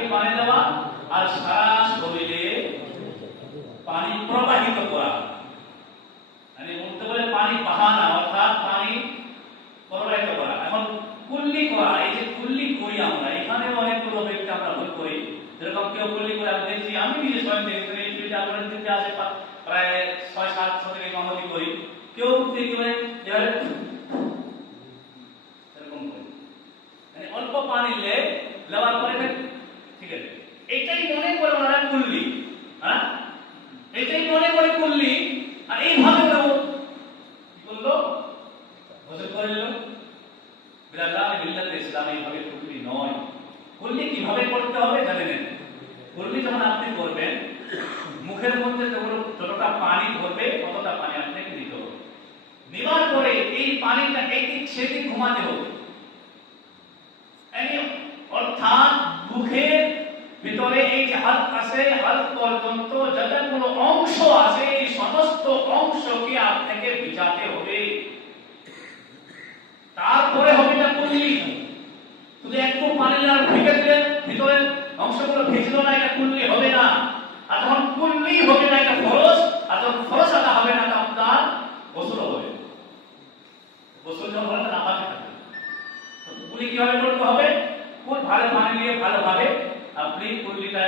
নাকে পানি দেওয়া আর সারা শরীরে পানি প্রবাহিত করা, মানে বলতে বলে পানি বাহানা, অর্থাৎ পানি প্রবাহিত করা। এখন কুল্লি করা, এই যে কুল্লি করি আমরা, এখানে অনেকগুলো ব্যক্তি আমরা ভুল করি। যেরকম কেউ কুল্লি করে আমি দেখছি, আমি নিজে স্বয়ং দেখছি, এই ফিল্ডে আপনার দিতে আছে প্রায় ৬-৭ বছর থেকে ইমামতি করি। কেউ কি করে এরকম করে, মানে অল্প পানি নেওয়ার পরে ঠিক আছে, এটাই মনে করে ওনারা কুল্লি, হ্যাঁ এটাই মনে করে কুল্লি, আর এইভাবে কি করলো, গোসল করে নিল। বিরাদান মিল্লাতে ইসলামী ভাবে কুল্লি নয়। কুল্লি কিভাবে করতে হবে জানেন? কুল্লি যখন আপনি করবেন, মুখের মধ্যে যতটা পানি ধরবে ততটা পানি আপনাকে নিতে হবে। নেওয়ার পরে এই পানিটা একদিক সেদিক ঘুমাতে হবে, অর্থাৎ মুখের ভিতরে এই যে হাত আছে, হাত পর্যন্ত যতগুলো অংশ আছে, এই সমস্ত অংশকে আপনাকে ভিজাতে হবে। তারপরে হবে না কুল্লি। শুধু একটু পানি আর ভিজে দিলেন, ভিতরের অংশগুলো ভিজলো না, এটা কুল্লি হবে না। আর যখন কুল্লি হবে না, এটা ফরজ। আর যখন ফরজ আদা হবে না, আপনার গোসল হবে। গোসল যখন হবে না পাবে না। তো কুল্লি কিভাবে করতে হবে? খুব ভালো পানি নিয়ে ভালোভাবে আপনি কুল্লিটা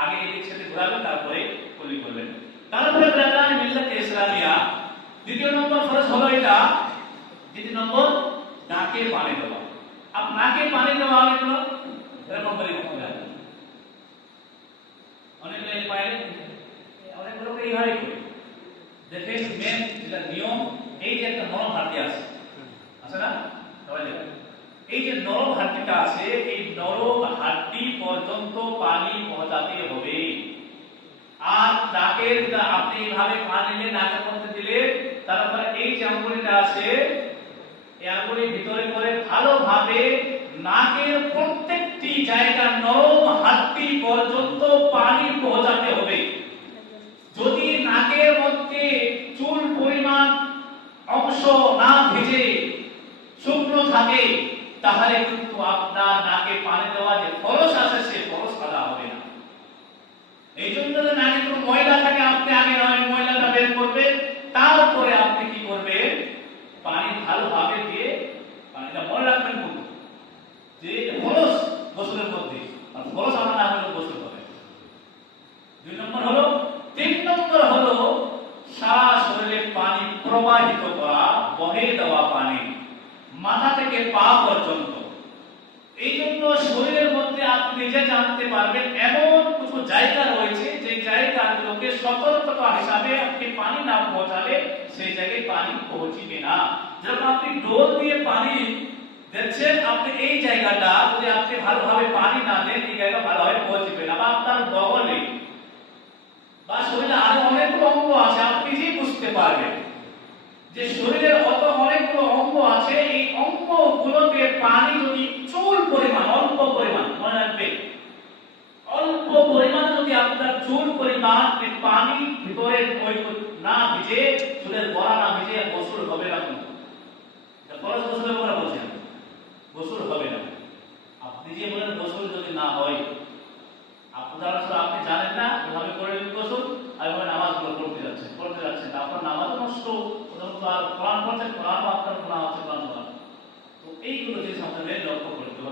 আগে এদিক সেদিক ঘোরাবেন, তারপরে কুল্লি করবেন। তারপরে বিরাদান মিল্লাতে ইসলামিয়া দ্বিতীয় নম্বর ফরজ হলো এটা। দ্বিতীয় নম্বর নাকে পানি দেওয়া। নাকে পানি দেওয়া অনেকগুলো এরকম করে অনেকগুলো পায়ে অনেকগুলোকে এইভাবে করে দেখেন। মেন যেটা নিয়ম, এই যে একটা নরম হাড্ডি আছে না সবাই দেখেন, এই যে নরম হাড্ডিটা আছে, এই নরম হাড্ডি পর্যন্ত পানি পৌঁছাতে হবে। আর নাকের আপনি এইভাবে পানি নিয়ে নাকের মধ্যে দিলে, তারপরে এই যে আঙ্গুলিটা আছে, এই আঙ্গুলির ভিতরে করে ভালোভাবে নাকের প্রত্যেকটি জায়গা নরম হাড্ডি পর্যন্ত পানি পৌঁছাতে হবে। যদি নাকের মধ্যে চুল পরিমাণ অংশ না ভিজে শুকনো থাকে, তাহলে কিন্তু আপনার নাকে পানি দেওয়া যে ফরজ আছে, সে ফরজ আদা হবে না। এই জন্য নাকে কোনো ময়লা থাকে, আপনি আগে ময়লাটা বের করবেন, তারপরে আপনি কি করবেন, পানি ভালোভাবে দিয়ে পানিটা মনে রাখবেন যে ফরজ গোসলের মধ্যে, আর ফরজ আমরা না হলে গোসল হবে। 2 নম্বর হলো। 3 নম্বর হলো সারা শরীরে পানি প্রবাহিত করা, বহে দেওয়া পানি মাথা থেকে পা পর্যন্ত। এই জন্য শরীরের মধ্যে আপনি নিজে জানতে পারবেন এমন কিছু জায়গা রয়েছে, যে জায়গাগুলোকে সতর্কতা হিসাবে আপনি পানি না পৌঁছালে সেই জায়গায় পানি পৌঁছবে না। যখন আপনি ডোল দিয়ে পানি দিচ্ছেন, আপনি এই জায়গাটা যদি আপনি ভালোভাবে পানি না দেন, এই জায়গা ভালোভাবে পৌঁছবে না। বা আপনার বগলে বা শরীরে আরো অনেকগুলো অঙ্গ আছে, আপনি নিজেই বুঝতে পারবেন যে শরীরের অত অনেকগুলো অঙ্গ আছে, এই অঙ্গগুলোতে পানি যদি চুল পরিমাণ, অল্প পরিমাণ, মনে রাখবে, অল্প পরিমাণে যদি আপনার চুল পরিমাণ পানি ভিতরে না ভিজে, চুলের গড়া না ভিজে, গোসল হবে না। ফরজ গোসলের কথা বলছেন, গোসল হবে না। আপনি যে বলেন গোসল যদি না হয়, আপনারা আপনি জানেন না, এভাবে করে গোসল আর নামাজগুলো পড়তে যাচ্ছেন, আপনার নামাজ নষ্ট, আর কোরআন পড়ছেন, কোরআন আপনার গুনাহ হচ্ছে, কোরআন পড়া। তো এইগুলো জিনিস আমাদের লক্ষ্য করতে হবে।